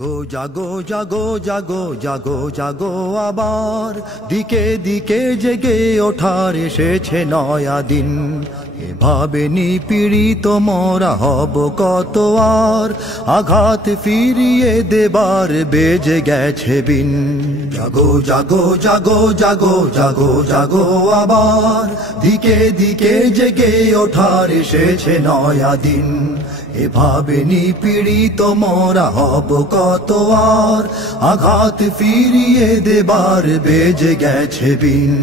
জাগো জাগো জাগো জাগো জাগো জাগো আবার দিকে দিকে জেগে ওঠার এসেছে নয়া দিন। এভাবে নিপীড়িত মোরা হব কত আর, আঘাত ফিরিয়ে দেবার বেজে গেছে বিন। জাগো জাগো জাগো জাগো জাগো জাগো আবার দিকে দিকে জেগে ওঠার এসেছে নয়া দিন। এভাবে নিপীড়িত মোরা হব কত আর, আঘাত ফিরিয়ে দেবার বেজে গেছে বিন।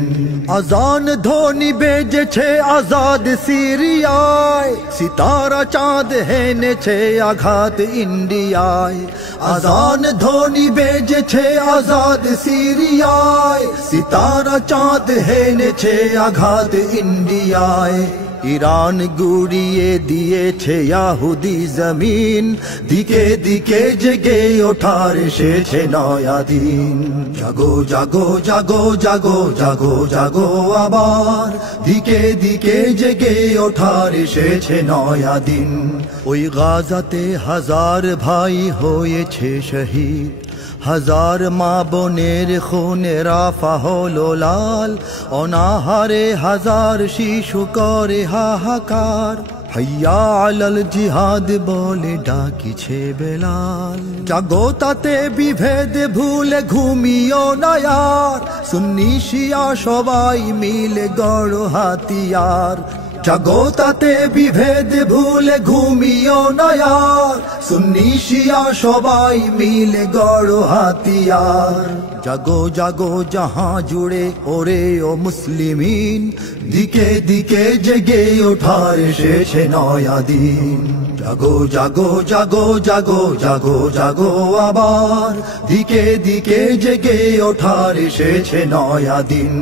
আজান ধ্বনি বেজেছে আজাদ সিরিয়ায়, সিতারা চাঁদ হেনেছে আঘাত ইন্ডিয়ায়। আজান ধ্বনি বেজেছে আজাদ সিরিয়ায়, সিতারা চাঁদ হেনেছে আঘাত ইন্ডিয়ায়। ইরান গুড়িয়ে দিয়েছে ইয়াহুদি জমিন, দিকে দিকে জেগে ওঠার এসেছে নয়া দিন। জাগো জাগো জাগো জাগো জাগো জাগো আবার দিকে দিকে জেগে ওঠার এসেছে নয়া দিন। ওই গাজাতে হাজার ভাই হয়েছে শহীদ, হাজার মা বোনের খুনে রাফা হলো লাল। অনাহারে হাজার শিশু করে হাহাকার, হাইয়া আলাল জিহাদ বলে ডাকিছে বেলাল। জাগো তাতে বিভেদ ভুলে ঘুমিও না ইয়ার, সুন্নি শিয়া সবাই মিলে গড়ো হাতিয়ার। জাগো তাতে বিভেদ ভুলে ঘুমিও না ইয়ার, সুন্নি শিয়া সবাই মিলে গড়ো হাতিয়ার। জাগো জাগো জাহাঁ জুড়ে ওরে ও মুসলিমিন, দিকে দিকে জেগে ওঠার এসেছে নয়া দিন। জাগো জাগো জাগো জাগো জাগো জাগো আবার দিকে দিকে জেগে ওঠার এসেছে নয়া দিন।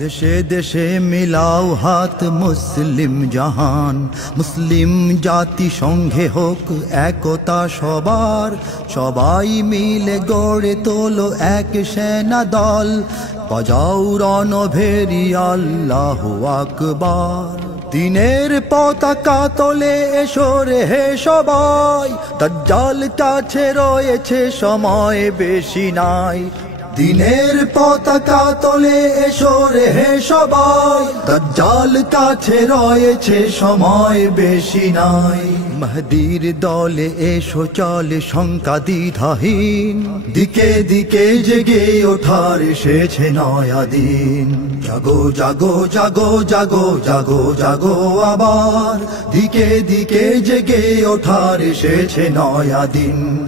দেশে দেশে মিলাও হাত মুসলিম জাহান, মুসলিম জাতি সঙ্গে হোক একতা সবার। সবাই মিলে গড়ে তোলো এক সেনা দল, বাজাও রণভেরি আল্লাহু আকবার। দিনের পতাকা তোলে এসো রে হে সবাই, দাজ্জাল কাছে রয়েছে সময় বেশি নাই। দিনের পতাকা তোলে এসো রে হে সবাই, দাজ্জাল কাছে রয়েছে সময় বেশি নাই। মাহদীর দলে এসো চলে শঙ্কা দ্বিধাহীন, দিকে দিকে জেগে ওঠার এসেছে নয়া দিন। জাগো জাগো জাগো জাগো জাগো জাগো আবার দিকে দিকে জেগে ওঠার এসেছে নয়া দিন।